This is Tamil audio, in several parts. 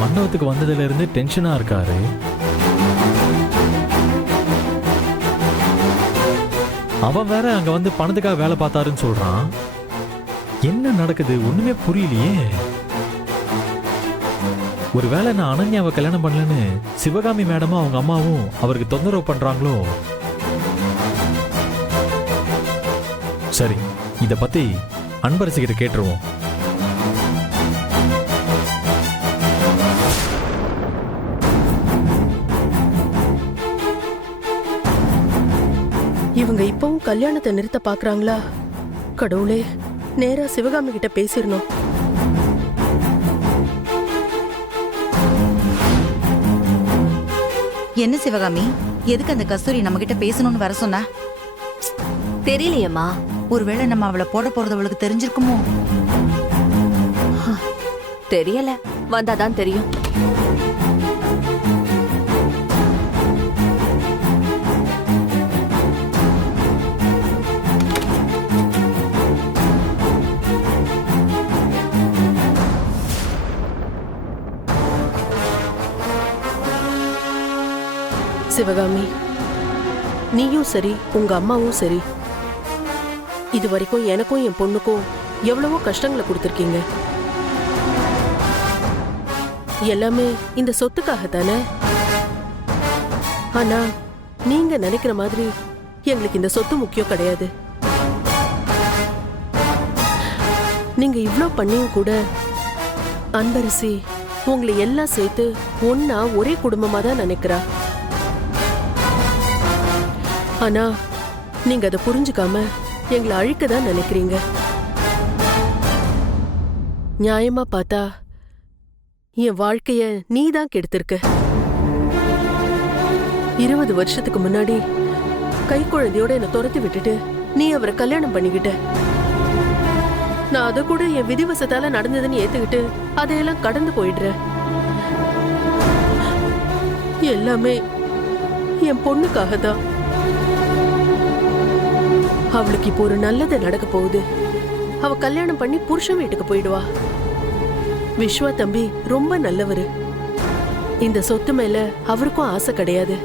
மண்டபத்துக்கு வந்ததுல இருந்து டென்ஷனா இருக்காரு. அவன் வேற அங்க வந்து பணத்துக்காக வேலை பார்த்தாருன்னு சொல்றான். என்ன நடக்குது ஒண்ணுமே புரியலையே. ஒருவேளை நான் அனன்யாவை கல்யாணம் பண்ணலன்னு சிவகாமி மேடமும் அவங்க அம்மாவும் அவருக்கு தொந்தரவு பண்றாங்களோ? சரி, இத பத்தி அன்பரசி கிட்ட கேட்டுருவோம். இவங்க இப்பவும் கல்யாணத்தை நிறுத்த பாக்குறாங்களா? கடவுளே, நேரா சிவகாமி கிட்ட பேசிடணும். என்ன சிவகாமி, எதுக்கு அந்த கஸ்தூரி நம்ம கிட்ட பேசணும்னு வர சொன்னா? தெரியலையம்மா. ஒருவேளை நம்ம அவளை போட போறது அவளுக்கு தெரிஞ்சிருக்குமோ? தெரியல, வந்தாதான் தெரியும். சிவகாமி, நீயும் சரி உங்க அம்மாவும் சரி, இது வரைக்கும் எனக்கும் என் பொண்ணுக்கும் எவ்வளவோ கஷ்டங்களை கொடுத்துருக்கீங்க. எல்லாமே இந்த சொத்துக்காகத்தானே. ஆனா நீங்க நினைக்கிற மாதிரி எங்களுக்கு இந்த சொத்து முக்கியம் கிடையாது. நீங்க இவ்ளோ பண்ணியும் கூட அன்பரசி உங்களை எல்லாம் சேர்த்து ஒன்னா ஒரே குடும்பமா தான் நினைக்கிறா. ஆனா நீங்க அதை புரிஞ்சுக்காம எங்களை அழிக்கதான் நினைக்கிறீங்க. நியாயமா பார்த்தா என் வாழ்க்கைய நீதான் கெடுத்திருக்க. 20 வருஷத்துக்கு முன்னாடி கை குழந்தையோட என்னை துரத்தி விட்டுட்டு நீ அவரை கல்யாணம் பண்ணிக்கிட்ட. நான் அதை கூட என் விதிவசத்தால நடந்ததுன்னு ஏத்துக்கிட்டு அதையெல்லாம் கடந்து போயிடுற. எல்லாமே என் பொண்ணுக்காக தான். அவளுக்கு இப்போ ஒரு நல்லது நடக்க போகுது. அவ கல்யாணம் பண்ணி புருஷன் வீட்டுக்கு போயிடுவா. விஸ்வா தம்பி ரொம்ப நல்லவரு. இந்த சொத்து மேல அவருக்கும் ஆசை கிடையாது.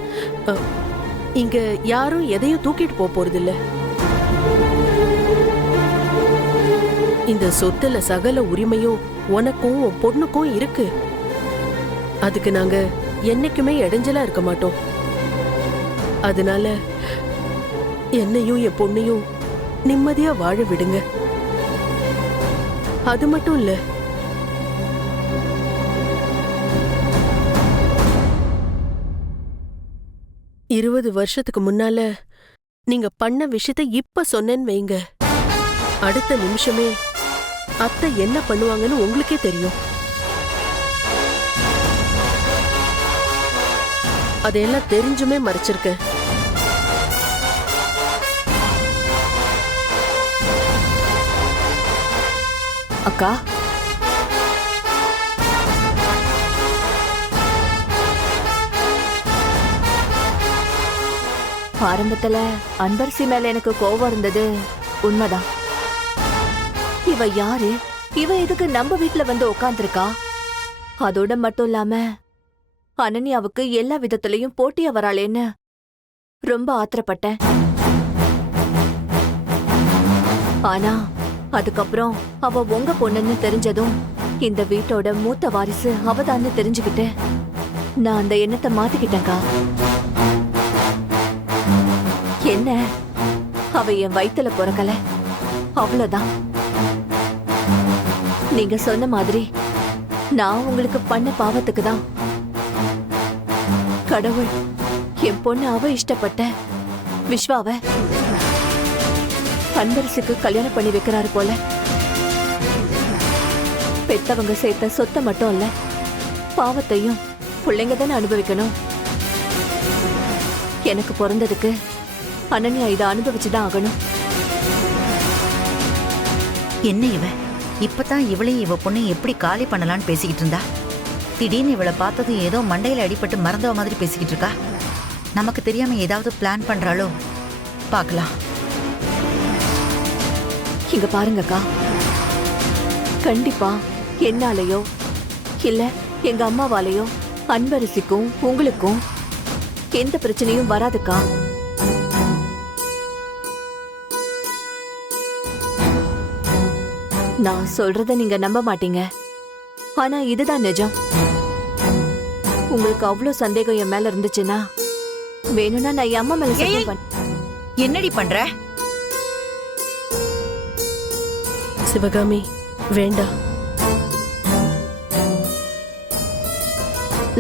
இங்க யாரும் எதையும் தூக்கிட்டு போறதில்ல. இந்த சொத்துல சகல உரிமையும் உனக்கும் உன் பொண்ணுக்கும் இருக்கு. அதுக்கு நாங்க என்னைக்குமே இடைஞ்சலா இருக்க மாட்டோம். அதனால என்னையும் என் பொண்ணையும் நிம்மதியா வாழ விடுங்க. அது மட்டும் இல்ல, இருபது வருஷத்துக்கு முன்னால நீங்க பண்ண விஷயத்த இப்ப சொன்னேன்னு வைங்க, அடுத்த நிமிஷமே அத்தை என்ன பண்ணுவாங்கன்னு உங்களுக்கே தெரியும். அதையெல்லாம் தெரிஞ்சுமே மறைச்சிருக்கேன். அக்கா, ஆரம்பத்துல அன்பரசி மேல எனக்கு கோவம் இருந்தது உண்மைதான். இவ யாரு? இவ எதுக்கு நம்ம வீட்டுல வந்து உட்கார்ந்துருக்கா? அதோட மட்டும் இல்லாம அனன்யாவுக்கு எல்லா விதத்திலையும் போட்டியா வராளேன்னு ரொம்ப ஆத்திரப்பட்டேன். ஆனா அதுக்கப்புறம் அவ உங்க பொண்ணுன்னு தெரிஞ்சதும் இந்த வீட்டோட மூத்த வாரிசு அவதான்னு தெரிஞ்சுக்கிட்டு நான் அந்த எண்ணத்தை மாத்திக்கிட்டேன்க்கா. என்ன, அவ என் வயித்துல பிறக்கல, அவ்வளவுதான். நீங்க சொன்ன மாதிரி நான் உங்களுக்கு பண்ண பாவத்துக்கு தான் கடவுள் என் பொண்ணு அவ இஷ்டப்பட்ட விஸ்வாவ அன்பரசுக்கு கல்யாணம் பண்ணி வைக்கிறாரு போல. பெத்தவங்க சேர்த்த சொத்தை மட்டும் இல்ல, பாவத்தையும் பிள்ளைங்க தானே அனுபவிக்கணும். எனக்கு பிறந்ததுக்கு அனன்யா இதை அனுபவிச்சுதான் ஆகணும். என்ன இவ இப்பதான் இவளையும் இவ பொண்ணு எப்படி காலி பண்ணலான்னு பேசிக்கிட்டு இருந்தா, திடீர்னு இவளை பார்த்ததும் ஏதோ மண்டையில அடிபட்டு மறந்தவ மாதிரி பேசிக்கிட்டு இருக்கா. நமக்கு தெரியாம ஏதாவது பிளான் பண்றாளோ? பார்க்கலாம். இங்க பாருங்கக்கா, கண்டிப்பா என்னாலயோ இல்ல எங்க அம்மாவாலையும் அன்பரசிக்கும் உங்களுக்கும் எந்த பிரச்சனையும் வராதுக்கா. நான் சொல்றத நீங்க நம்ப மாட்டீங்க, ஆனா இதுதான் நிஜம். உங்களுக்கு அவ்வளவு சந்தேகம் என் மேல இருந்துச்சுன்னா வேணும்னா நான் என் அம்மா மேல சத்தியம் பண்ண. என்னடி பண்ற? சிவகாமி வேண்டாம்,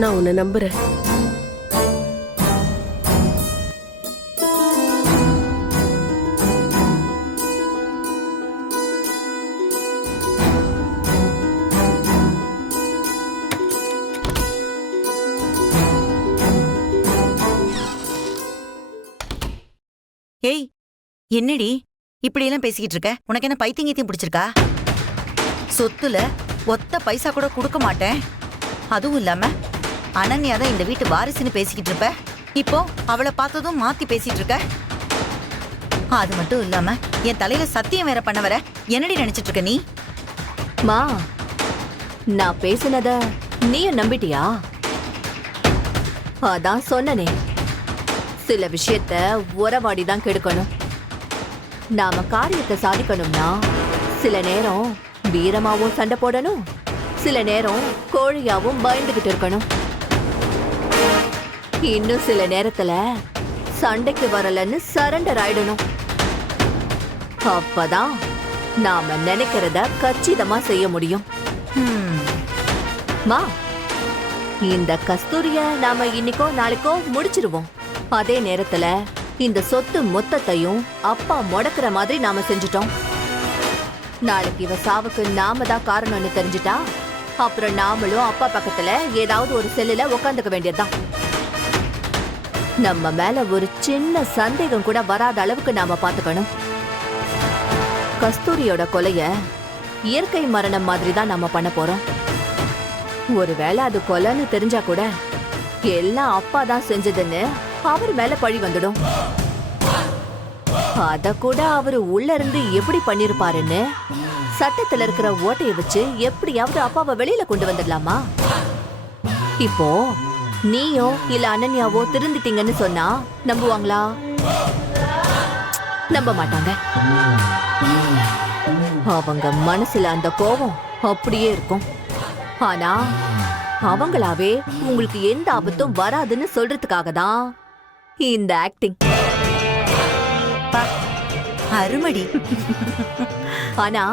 நான் உன்னை நம்புறேன். ஏய், என்னடி இப்படி எல்லாம் பேசிக்கிட்டு இருக்க? உனக்கு என்ன பைத்தியம் பிடிச்சிருக்கா? சொத்துல ஒத்த பைசா கூட கொடுக்க மாட்டேன். அதுவும் இல்லாம அனன்யா தான் இந்த வீட்டு வாரிசுன்னு பேசிக்கிட்டு இருப்ப. இப்போ அவளை பார்த்ததும் மாத்தி பேசிட்டு இருக்க. அது மட்டும் இல்லாம என் தலையில சத்தியம் வேற பண்ண வர. என்னடி நினைச்சிட்டு இருக்க நீ? மா, நான் பேசினத நீயும் நம்பிட்டியா? அதான் சொன்னனே, சில விஷயத்த உறவாடி தான் கெடுக்கணும். நாம காரியத்தை சாதிக்கணும்னா சில நேரம் வீரமாவும் சண்டை போடணும், சில நேரம் கோழியாவும் பயந்துகிட்டு இருக்கணும். இன்னும் சில நேரத்துல சண்டைக்கு வரலன்னு சரண்டர் ஆயிடணும். அப்பதான் நாம நினைக்கிறத கச்சிதமா செய்ய முடியும். மா, இந்த கஸ்தூரிய நாம இன்னைக்கோ நாளைக்கோ முடிச்சிருவோம். அதே நேரத்துல இந்த சொத்து மொத்தத்தையும் அப்பா முடக்கிற மாதிரி நாம செஞ்சுட்டோம். நாளைக்கு இவ சாவுக்கு நாம தான் காரணம்னு தெரிஞ்சுட்டா அப்புறம் நாமளும் அப்பா பக்கத்துல ஏதாவது ஒரு செல்லுல உட்காந்துக்க வேண்டியதுதான். நம்ம மேல ஒரு சின்ன சந்தேகம் கூட வராத அளவுக்கு நாம பாத்துக்கணும். கஸ்தூரியோட கொலைய இயற்கை மரணம் மாதிரி தான் நாம பண்ண போறோம். ஒருவேளை அது கொலைன்னு தெரிஞ்சா கூட எல்லாம் அப்பா தான் செஞ்சதுன்னு அவர் மேல பழி வந்துடும். அத கூட அவரு உள்ள இருந்து எப்படி பண்ணிருப்பாருன்னு சட்டத்துல இருக்கிற ஓட்டைய வச்சு எப்படியாவது அப்பாவை வெளியில கொண்டு வந்துடலாமா? இப்போ நீயோ இல்ல அனன்யாவோ திருந்திட்டீங்கன்னு சொன்னா நம்புவாங்களா? நம்ப மாட்டாங்க. அவங்க மனசுல அந்த கோபம் அப்படியே இருக்கும். ஆனா அவங்களாவே உங்களுக்கு எந்த ஆபத்தும் வராதுன்னு சொல்றதுக்காக தான் இந்த ஆக்டிங். அருமடி. ஆனா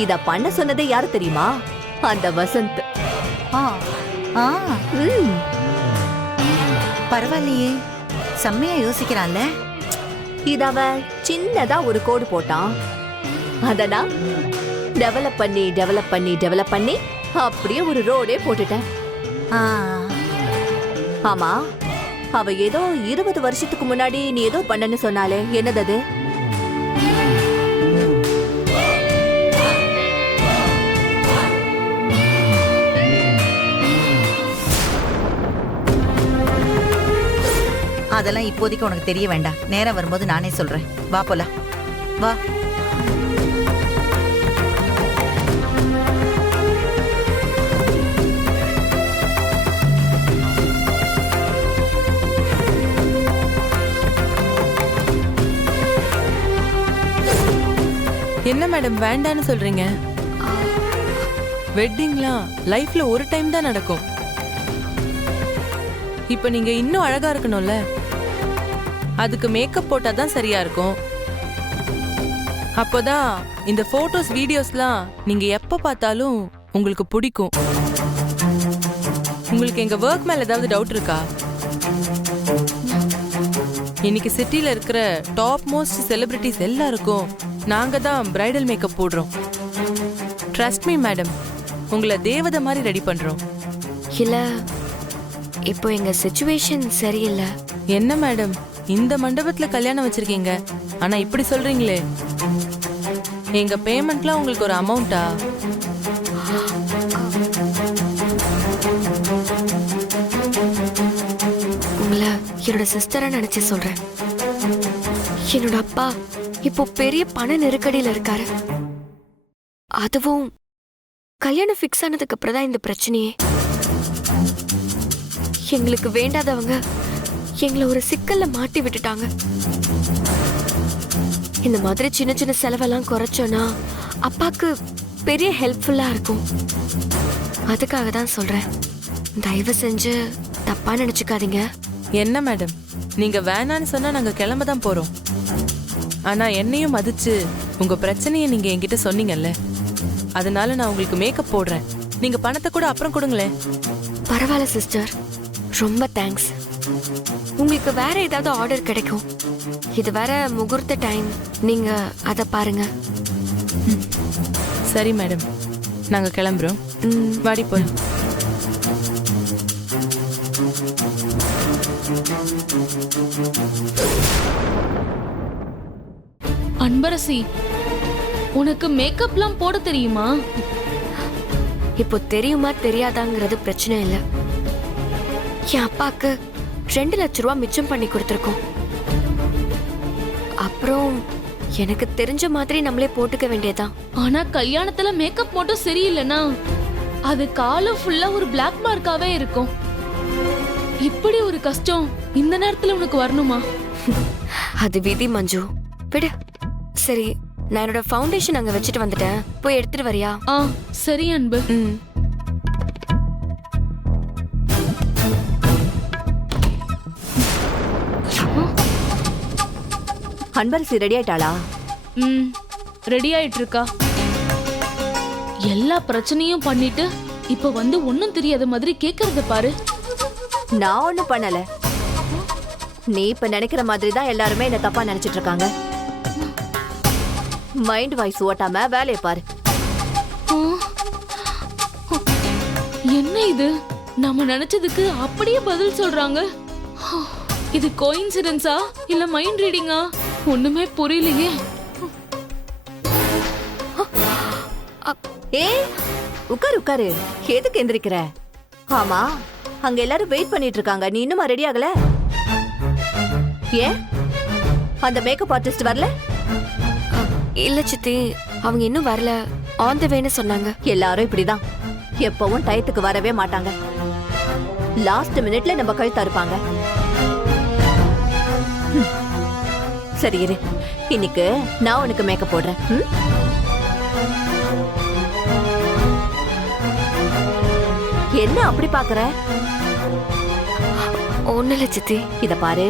இத பண்ண சொன்னதே யாரு தெரியுமா? அந்த வசந்த். பரவாயில்லையே, செம்மையா யோசிக்கிறான்ல. இத அவன் சின்னதா ஒரு கோடு போட்டான். அதனா டெவலப் பண்ணி அப்படியே ஒரு ரோடே போட்டுட்டேன். ஆமா, அவ ஏதோ 20 வருஷத்துக்கு முன்னாடி நீ ஏதோ பண்ணன்னு சொன்னாலே, என்னது அது? அதெல்லாம் இப்போதைக்கு உனக்கு தெரிய வேண்டாம். நேரம் வரும்போது நானே சொல்றேன். வா போலாம், வா. என்ன மேடம் வேண்டான்னு சொல்றீங்க? வெட்டிங்லாம் லைஃப்ல ஒரு டைம் தான் நடக்கும். இப்ப நீங்க இன்னும் அழகா இருக்கணும்ல, அதுக்கு மேக்கப் போட்டா தான் சரியா இருக்கும். அப்போதான் இந்த போட்டோஸ் வீடியோஸ்லாம் நீங்க எப்ப பார்த்தாலும் உங்களுக்கு பிடிக்கும். உங்களுக்கு எங்க ஒர்க் மேல ஏதாவது டவுட் இருக்கா? இன்னைக்கு சிட்டில இருக்கிற டாப் மோஸ்ட் செலிபிரிட்டிஸ் எல்லாருக்கும் நாங்க தான் பிரைடல் மேக்கப் போடுறோம். ட்ரஸ்ட் மீ மேடம், உங்களை தேவதை மாதிரி ரெடி பண்றோம். இல்ல, இப்போ எங்க சிச்சுவேஷன் சரியில்லை. என்ன மேடம், இந்த மண்டபத்துல கல்யாணம் வச்சிருக்கீங்க, ஆனா இப்படி சொல்றீங்களே? எங்க பேமெண்ட்லாம் உங்களுக்கு ஒரு அமௌண்டா? உங்களை என்னோட சிஸ்டரா நினைச்சு சொல்றேன். என்னோட அப்பா இப்போ பெரிய பண நெருக்கடியில இருக்காரு. அதுவும் கல்யாணம் ஃபிக்ஸ் ஆனதுக்கு அப்புறம் தான் இந்த பிரச்சனையே. எங்களுக்கு வேண்டாதவங்க எங்களை ஒரு சிக்கல்ல மாட்டி விட்டுட்டாங்க. இந்த மாதிரி சின்ன சின்ன செலவெல்லாம் குறைச்சோன்னா அப்பாக்கு பெரிய ஹெல்ப்ஃபுல்லா இருக்கும். அதுக்காக தான் சொல்றேன். தயவு செஞ்சு தப்பா நினைச்சுக்காதீங்க. என்ன மேடம், நீங்க வேணான்னு சொன்னா நாங்க கிளம்ப தான் போறோம். ஆனா என்னையும் மதிச்சு உங்க பிரச்சனையை நீங்க என்கிட்ட சொன்னீங்கல்ல, அதனால நான் உங்களுக்கு மேக்கப் போடுறேன். நீங்க பணத்தை கூட அப்புறம் கொடுங்களேன். பரவாயில்ல சிஸ்டர், ரொம்ப தேங்க்ஸ். உங்களுக்கு வேற ஏதாவது ஆர்டர் கிடைக்கும். இது வேற முகூர்த்த டைம், நீங்க அதை பாருங்க. சரி மேடம், நாங்க கிளம்புறோம். வாடி போய். அன்பரசி, உனக்கு மேக்கப்லாம் போட தெரியுமா? இப்போ தெரியுமா தெரியாதாங்கிறது பிரச்சனை இல்லை. என் அப்பாக்கு 2 லட்ச ரூபா மிச்சம் பண்ணி கொடுத்துருக்கோம். அப்புறம் எனக்கு தெரிஞ்ச மாதிரி நம்மளே போட்டுக்க வேண்டியதான். ஆனா கல்யாணத்துல மேக்கப் மட்டும் சரியில்லைனா அது காலம் ஃபுல்லா ஒரு பிளாக் மார்க்காவே இருக்கும். இப்படி ஒரு கஷ்டம் இந்த நேரத்துல உனக்கு வரணுமா? அது விதி மஞ்சு, விடு. சரி, நான் என்னோட ஃபவுண்டேஷன் அங்க வச்சுட்டு வந்துட்டேன். போய் எடுத்துட்டு வரியா? ஆ சரி அன்பு. அன்பரசி ரெடி ஆயிட்டாளா? ரெடி ஆயிட்டு இருக்கா. எல்லா பிரச்சனையும் பண்ணிட்டு இப்ப வந்து ஒண்ணும் தெரியாத மாதிரி கேக்குறத பாரு. நான் ஒண்ணும் பண்ணல. நீ இப்ப நினைக்கிற மாதிரி தான் எல்லாருமே என்ன தப்பா நினைச்சிட்டு இருக்காங்க. மைண்ட் வாய்ஸ் ஓட்டாம வேலையை பாரு. என்ன இது, நம்ம நினைச்சதுக்கு அப்படியே பதில் சொல்றாங்க. இது கோயின்சிடன்ஸா இல்ல மைண்ட் ரீடிங்கா? ஒண்ணுமே புரியலையே. ஏ உட்காரு உட்காரு, எதுக்கு எந்திரிக்கிற? ஆமா, அங்க எல்லாரும் வெயிட் பண்ணிட்டு இருக்காங்க. நீ இன்னுமா ரெடி ஆகல? ஏன் அந்த மேக்கப் ஆர்டிஸ்ட் வரல? இல்ல சித்தி, அவங்க இன்னும் வரல. ஆன் தி வேன்னு சொன்னாங்க. எல்லாரும் இப்படிதான், எப்பவும் டயத்துக்கு வரவே மாட்டாங்க. லாஸ்ட் மினிட்ல நம்ம கழுத்தா இருப்பாங்க. சரி இரு, இன்னைக்கு நான் உனக்கு மேக்கப் போடுறேன். என்ன அப்படி பாக்குற? ஒண்ணு இல்ல சித்தி. இத பாரு,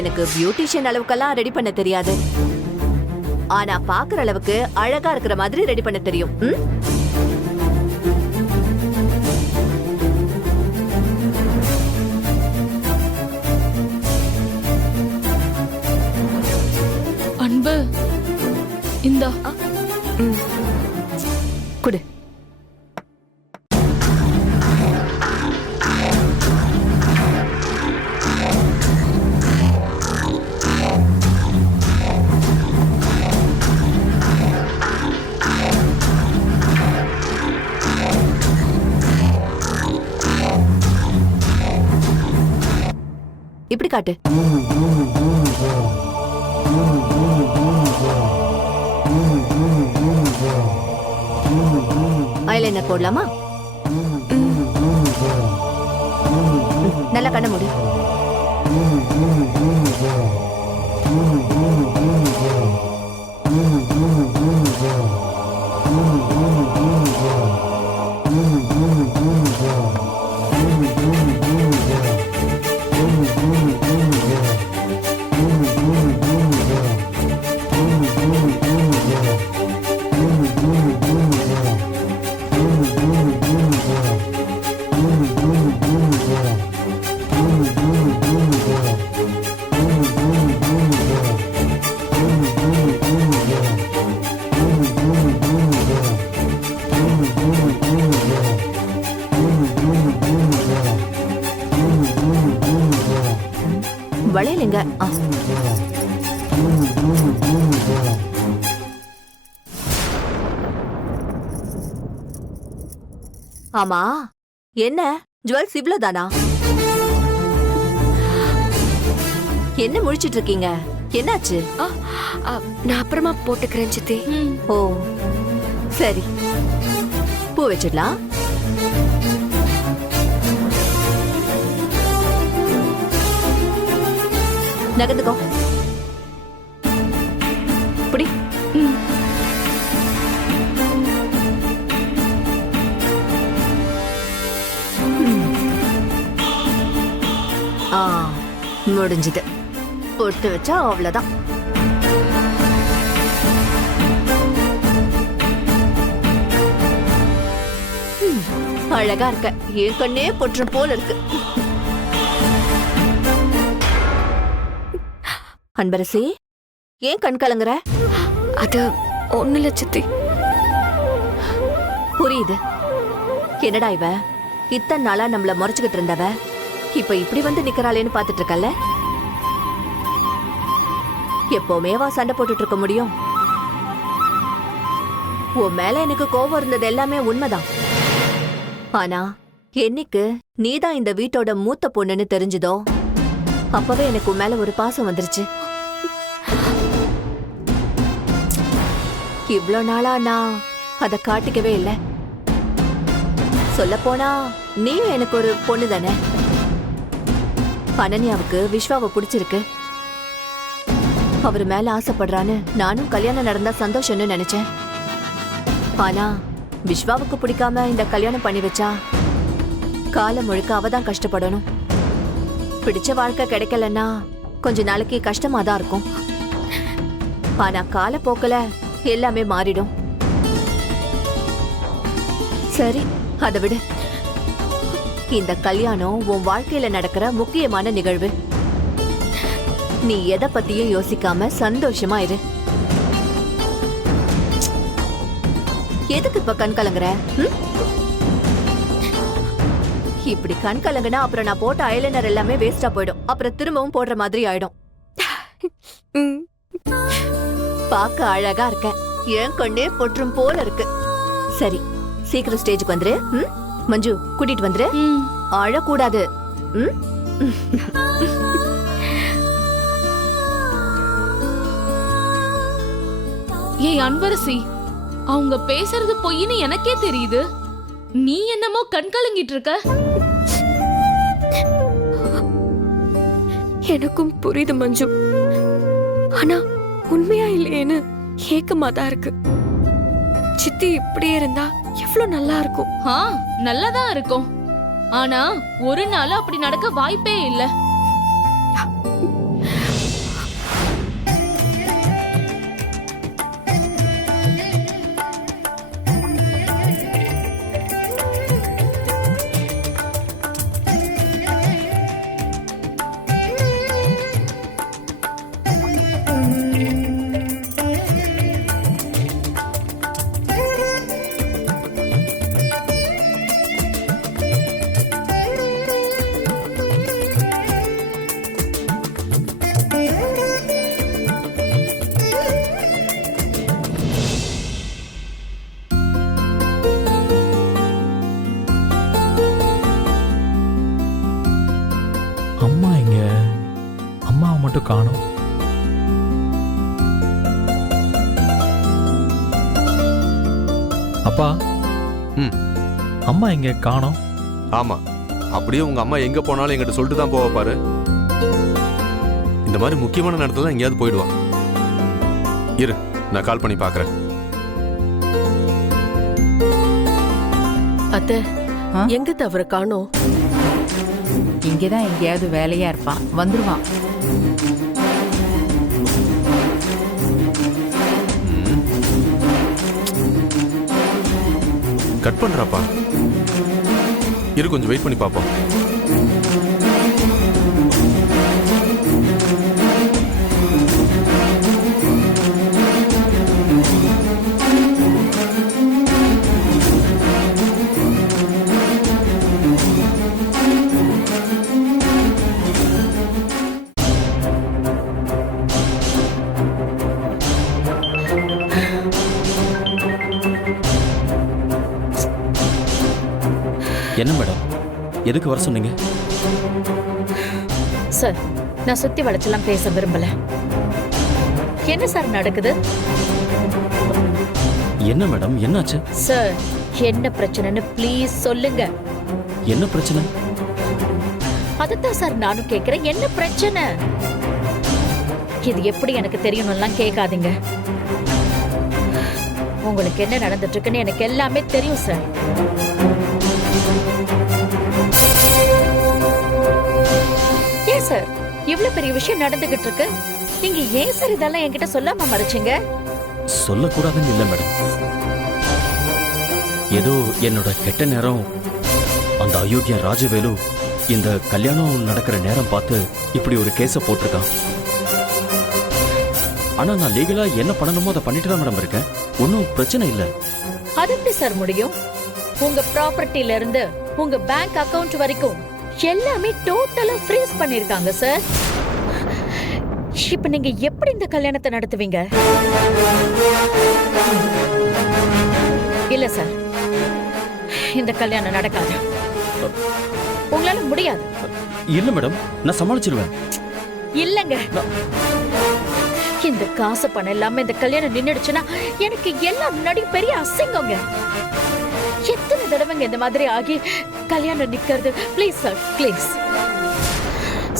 எனக்கு பியூட்டிஷியன் அளவுக்கெல்லாம் ரெடி பண்ண தெரியாது. ஆனா பாக்குற அளவுக்கு அழகா இருக்கிற மாதிரி ரெடி பண்ண தெரியும். அன்பு, இந்தா குடு. இப்படி காட்டு. ஐலைனர் போடலாமா? நல்லா கண்ண மூடு. வளையலுங்க. ஆமா, என்ன ஜுவல்ஸ் இவ்ளோதானா? என்ன முழிச்சிட்டு இருக்கீங்க? என்னாச்சு? நான் அப்புறமா போட்டுக்கிறேன் சித்தி. ஓ சரி, பூ வச்சிடலாம். நகர்ந்துக்கோ. இப்படி முடிஞ்சது. பொட்டு வச்சா அவ்வளவுதான். அழகா இருக்க. என் கண்ணே பொற்று போல இருக்கு. அன்பரசி, ஏன் கண் கலங்குற? அது ஒண்ணுல சித்தி. புரியுது. என்னடா இவ இத்தனை நாளா நம்மள முறைச்சுக்கிட்டு இருந்தவ இப்ப இப்படி வந்து நிக்கறாளேன்னு பாத்துட்டு இருக்கல. எப்பவுமேவா சண்டை போட்டுட்டு இருக்க முடியும்? உன் மேல எனக்கு கோபம் இருந்தது எல்லாமே உண்மைதான். ஆனா என்னைக்கு நீதான் இந்த வீட்டோட மூத்த பொண்ணுன்னு தெரிஞ்சதோ அப்பவே எனக்கு உன் மேல ஒரு பாசம் வந்துருச்சு. இவ்ளோ நாளா நான் அத காட்டிக்கவே இல்லை. சொல்லப்போனா நீ எனக்கு ஒரு பொண்ணு தானே. அனன்யாவுக்கு விஸ்வாவை பிடிச்சிருக்கு. அவர் மேல ஆசைப்படுறான்னு நானும் கல்யாணம் நடந்தா சந்தோஷம்னு நினைச்சேன். ஆனா விஸ்வாவுக்கு பிடிக்காம இந்த கல்யாணம் பண்ணி வச்சா காலம் முழுக்க அவதான் கஷ்டப்படணும். பிடிச்ச வாழ்க்கை கிடைக்கலன்னா கொஞ்ச நாளைக்கு கஷ்டமா தான் இருக்கும். ஆனா காலப்போக்குல எல்லாமே மாறிடும். சரி, அதை விடு. இந்த கல்யாணம் உன் வாழ்க்கையில நடக்கிற முக்கியமான நிகழ்வு. நீ எதை பத்தியும் யோசிக்காம சந்தோஷமா இரு. எதுக்கு இப்ப கண் கலங்குற? இப்படி கண் கலங்குனா அப்புறம் நான் போட்ட ஐலைனர் எல்லாமே வேஸ்டா போயிடும். அப்புறம் திரும்பவும் போடுற மாதிரி ஆயிடும். பாக்க அழகா இருக்க. என் கண்ணே பொற்றும் போல இருக்கு. சரி, சீக்கிரம் ஸ்டேஜுக்கு வந்துரு. மஞ்சு, கூட்டிட்டு வந்துரு. அழக்கூடாது. ஏய் அன்பரசி, அவங்க பேசுறது பொய்ன்னு எனக்கே தெரியுது. நீ என்னமோ கண் கலங்கிட்டு இருக்க. எனக்கும் புரியுது மஞ்சு. ஆனா உண்மையா இல்லையேன்னு ஏக்கமா தான் இருக்கு. சித்தி இப்படியே இருந்தா எவ்வளவு நல்லா இருக்கும். நல்லாதான் இருக்கும். ஆனா ஒரு நாள் அப்படி நடக்க வாய்ப்பே இல்ல. அம்மா எங்க? அம்மாவை மட்டும் காணோம். அப்பா, அம்மா எங்க காணோம்? ஆமா, அப்படியே உங்க அம்மா எங்க போனாலும் எங்கிட்ட சொல்லிட்டு தான் போவ பாரு. இந்த மாதிரி முக்கியமான நேரத்துல தான் எங்கேயாவது போயிடுவா. இரு, நான் கால் பண்ணி பாக்குறேன். அத்தை, எங்க தவிர காணோம்? இங்கதான் எங்கேயாவது வேலையா இருப்பான், வந்துருவான். கட் பண்றாப்பா. இரு, கொஞ்சம் வெயிட் பண்ணி பாப்போம். என்ன மேடம், எதுக்கு வர சொன்னீங்க? சார், நான் சுத்தி வளைச்செல்லாம் பேச விரும்பல. என்ன சார் நடக்குது? என்ன மேடம், என்னாச்சு? சார், என்ன பிரச்சனைன்னு ப்ளீஸ் சொல்லுங்க. என்ன பிரச்சனை? அதத்தான் சார் நானும் கேக்குறேன். என்ன பிரச்சனை? இது எப்படி எனக்கு தெரியணும்லாம் கேட்காதீங்க. உங்களுக்கு என்ன நடந்துட்டு இருக்குன்னு எனக்கு எல்லாமே தெரியும் சார். ஏன் சார் இவ்வளவு பெரிய விஷயம் நடந்துகிட்டு இருக்கு, நீங்க ஏன் சார் இதெல்லாம் என்கிட்ட சொல்லாம மறைச்சீங்க? சொல்லக்கூடாதுன்னு இல்லை மேடம். ஏதோ என்னோட கெட்ட நேரம், அந்த அயோக்கியன் ராஜவேலு இந்த கல்யாணம் நடக்கிற நேரம் பார்த்து இப்படி ஒரு கேஸை போட்டிருக்கான். ஆனா நான் லீகலா என்ன பண்ணணுமோ அதை பண்ணிட்டு தான் மேடம் இருக்கேன். ஒன்றும் பிரச்சனை இல்லை. அது எப்படி சார் முடியும்? உங்க ப்ராப்பர்ட்டில இருந்து உங்க பேங்க் அக்கவுண்ட் வரைக்கும் எல்லாமே டோட்டலா ஃப்ரீஸ் பண்ணிருக்காங்க சார். இப்ப நீங்க எப்படி இந்த கல்யாணத்தை நடத்துவீங்க? இல்ல சார், இந்த கல்யாணம் நடக்காது. உங்களால முடியாது. இல்லை மேடம், நான் சமாளிச்சிருவேன். இல்லங்க, இந்த காசு பணம் இல்லாம இந்த கல்யாணம் நின்னுடுச்சுன்னா எனக்கு எல்லாம் முன்னாடி பெரிய அசிங்கங்க. எத்தனை தடவைங்க இந்த மாதிரி ஆகி கல்யாணம் நிக்கிறது? ப்ளீஸ் சார், ப்ளீஸ்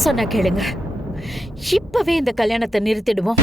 சொன்னா கேளுங்க. இப்பவே இந்த கல்யாணத்தை நிறுத்திடுவோம்.